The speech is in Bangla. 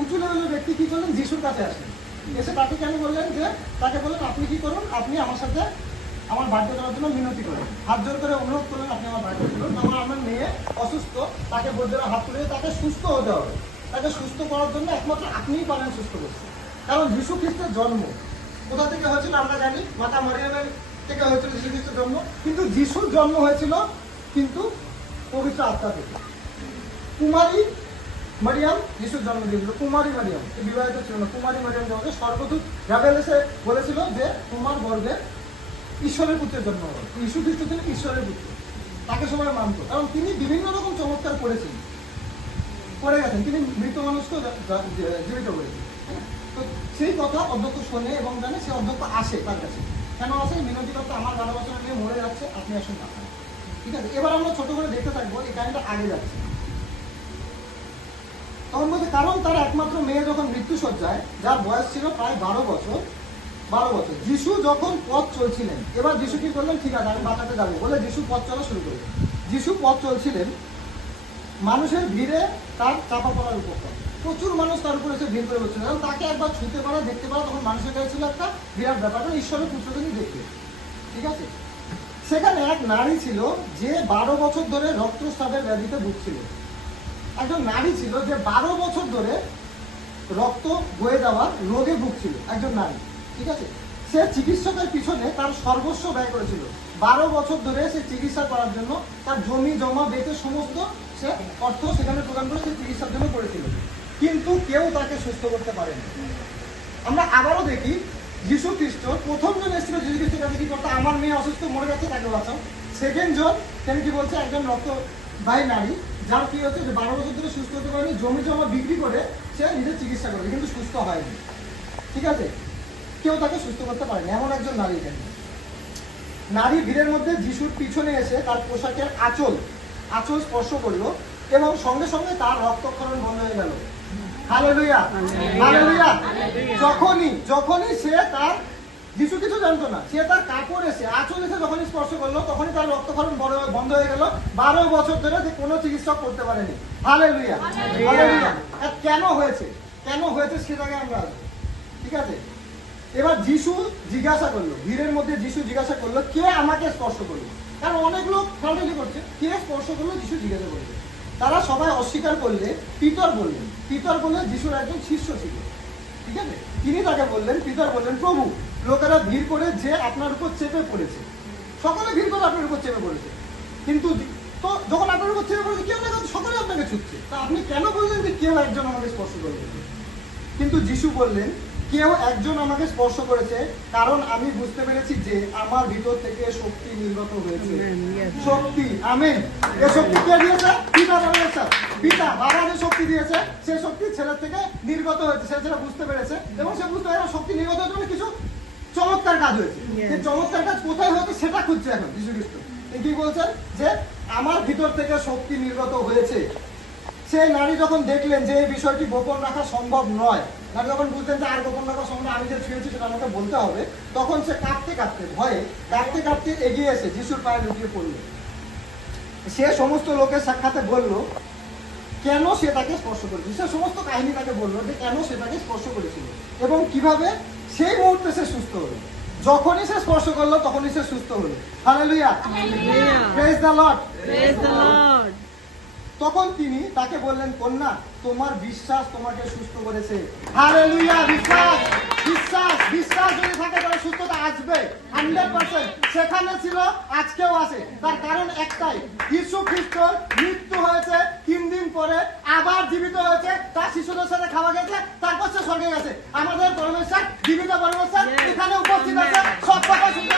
উঁচু লেভেলের ব্যক্তি কি করলেন, যিশুর কাছে আসলেন। এসে তাকে কেন বললেন, যে তাকে বললেন আপনি কি করুন, আপনি আমার সাথে আমার বাড়িতে যাওয়ার জন্য মিনতি করেন, হাত জোর করে অনুরোধ করলেন আপনি আমার বাড়িতে চলুন, আমার মেয়ে অসুস্থ, তাকে বৈদ্যরা হাত তুলে তাকে সুস্থ হতে হবে, তাকে সুস্থ করার জন্য একমাত্র আপনিই পারেন সুস্থ করতে। কারণ যীশু খ্রিস্টের জন্ম কোথা থেকে হয়েছিল আমরা জানি, মাতা মারিয়ামের থেকে হয়েছিল যীশু খ্রিস্টের জন্ম, কিন্তু যিশুর জন্ম হয়েছিল কিন্তু পবিত্র আত্মা থেকে। কুমারী মারিয়াম যিশুর জন্ম দিয়েছিল, কুমারী মারিয়াম বিবাহিত ছিল না, কুমারী মারিয়াম জন্মে স্বর্গদূত গাব্রিয়েল এসে বলেছিল যে তোমার গর্ভে ঈশ্বরের পুত্রের জন্ম হবে। যীশু খ্রিস্ট ছিলেন ঈশ্বরের পুত্র, তাকে সবাই মানত, কারণ তিনি বিভিন্ন রকম চমৎকার করেছিলেন, করে গেছেন, তিনি মৃত মানুষকেও জীবিত করেছেন। তো সেই কথা অধ্যক্ষ শোনে এবং জানে, সে অধ্যক্ষ আসে তার কাছে। কেন আসে, মিনতি করতে আমার 12 বছরের মেয়ে মরে যাচ্ছে, আপনি আসুন না। ঠিক আছে, এবার আমরা ছোট করে দেখতে থাকবো এই কাহিনীটা আগে যাচ্ছে। তখন বলছে কারণ তার একমাত্র মেয়ে যখন মৃত্যুসজ্জায়, যার বয়স ছিল প্রায় 12 বছর, যিশু যখন পথ চলছিলেন, এবার যিশু কি করলেন, ঠিক আছে আমি বাঁচাতে যাবো বলে যিশু পথ চলা শুরু করলেন। যিশু পথ চলছিলেন, মানুষের ভিড়ে তার চাপা পড়ার উপক্রম, প্রচুর মানুষ তার উপরে এসে ভিড় করে বলছিল, কারণ তাকে একবার ছুতে পারা দেখতে পারা তখন মানুষের কাছে ছিল একটা বিরাট ব্যাপারটা, ঈশ্বরের পুত্রকে দেখতে। ঠিক আছে, সেখানে এক নারী ছিল যে 12 বছর ধরে রক্তস্রাবের ব্যাধিতে ভুগছিল। একজন নারী ছিল যে 12 বছর ধরে রক্ত বয়ে যাওয়ার রোগে ভুগছিল, একজন নারী। ঠিক আছে, সে চিকিৎসকের পিছনে তার সর্বস্ব ব্যয় করেছিল। 12 বছর ধরে সে চিকিৎসা করার জন্য তার জমি জমা বেচে সমস্ত সে অর্থ সেখানে প্রদান করে সে চিকিৎসার জন্য করেছিল, কিন্তু কেউ তাকে সুস্থ করতে পারেনি। আমরা আবারও দেখি যীশু খ্রিস্ট প্রথম জন এসেছিল যীশু খ্রিস্টের কাছে কি করতে, আমার মেয়ে অসুস্থ মরে যাচ্ছে তাকে বাঁচাও। সেকেন্ড জন তিনি কি বলছে, একজন রক্তবাহী নারী যার কি হচ্ছে যে 12 বছর ধরে সুস্থ হতে পারেনি, জমি জমা বিক্রি করে সে নিজের চিকিৎসা করবে কিন্তু সুস্থ হয়নি। ঠিক আছে, কেউ তাকে সুস্থ করতে পারেনি, এমন একজন নারী এখানে। নারী ভিড়ের মধ্যে যিশুর পিছনে এসে তার পোশাকের আঁচল স্পর্শ করলো এবং সঙ্গে সঙ্গে তার রক্তক্ষরণ বন্ধ হয়ে গেল। Hallelujah, hallelujah. যখনই সে তার, যিশু কিছু জানতো না, সে তার কাপড় এসে আঁচল এসে যখনই স্পর্শ করলো তখনই তার রক্তক্ষরণ বন্ধ হয়ে গেল। 12 বছর ধরে যে কোনো চিকিৎসক করতে পারেনি। Hallelujah, hallelujah. কেন হয়েছে সেটাকে আমরা আসবো। ঠিক আছে, এবার যিশু জিজ্ঞাসা করলো, ভিড়ের মধ্যে যিশু জিজ্ঞাসা করলো কে আমাকে স্পর্শ করলো, কারণ অনেক লোক ঠান্ডালি করছে, কে স্পর্শ করলো যিশু জিজ্ঞাসা করলো। তারা সবাই অস্বীকার করলে পিতর বললেন যিশুর একজন শিষ্য ছিল। ঠিক আছে, তিনি তাকে বললেন, পিতর বললেন প্রভু লোকেরা ভিড় করে যে আপনার উপর চেপে পড়েছে, সকলে ভিড় করে আপনার উপর চেপে পড়েছে, কিন্তু তো যখন আপনার উপর চেপে পড়েছে কেউ না সকলে আপনাকে ছুটছে, তা আপনি কেন বললেন যে কেউ একজন আমাকে স্পর্শ করবে? কিন্তু যিশু বললেন কেউ একজন আমাকে স্পর্শ করেছে, কারণ আমি বুঝতে পেরেছি যে আমার ভিতর থেকে শক্তি নির্গত হয়েছে। শক্তি, আমেন। এই শক্তি কে দিয়েছে? পিতা পরমেশ্বর। পিতা বাবা যে শক্তি দিয়েছে সে শক্তি ছেলের থেকে নির্গত হয়েছে, ছেলে বুঝতে পেরেছে এবং সে বুঝতে পেরে শক্তি নির্গত হয়েছে মানে কিছু চমৎকার কাজ হয়েছে। এই চমৎকার কাজ কোথায় হয়েছে সেটা খুঁজছে এখন যীশু খ্রিস্ট। কি বলছেন যে আমার ভিতর থেকে শক্তি নির্গত হয়েছে। সেই নারী যখন দেখলেন যে এই বিষয়টি গোপন রাখা সম্ভব নয়, নারী যখন বুঝলেন যে আর গোপন রাখা সম্ভব, আমি যে ছুঁয়েছি সেটা আমাকে বলতে হবে, তখন সে ভয়ে কাঁদতে এগিয়ে এসে যিশুর পায়ে লুটিয়ে পড়ল। সে সমস্ত লোকের সাক্ষাতে বলল কেন সে তাকে স্পর্শ করেছিল, সে সমস্ত কাহিনী তাকে বললো যে কেন সে তাকে স্পর্শ করেছিল এবং কিভাবে সেই মুহূর্তে সে সুস্থ হলো। যখনই সে স্পর্শ করলো তখনই সে সুস্থ হলো। Hallelujah, praise the Lord, praise the Lord. তখন তিনি তাকে বললেন কন্যা তোমার বিশ্বাস তোমাকে সুস্থ করেছে। হালেলুয়া, বিশ্বাস যদি থাকে তাহলে সুস্থতা আসবে 100%। সেখানে ছিল, আজকেও আছে। তার কারণ একটাই, যীশু খ্রিস্ট মৃত্যু হয়েছে, 3 দিন পরে আবার জীবিত হয়েছে, তার শিশুদের সাথে খাওয়া গেছে, তারপর সে স্বর্গে গেছে। আমাদের পরমেশ্বর জীবিত পরমেশ্বর এখানে উপস্থিত আছে, সব কথা শুনতে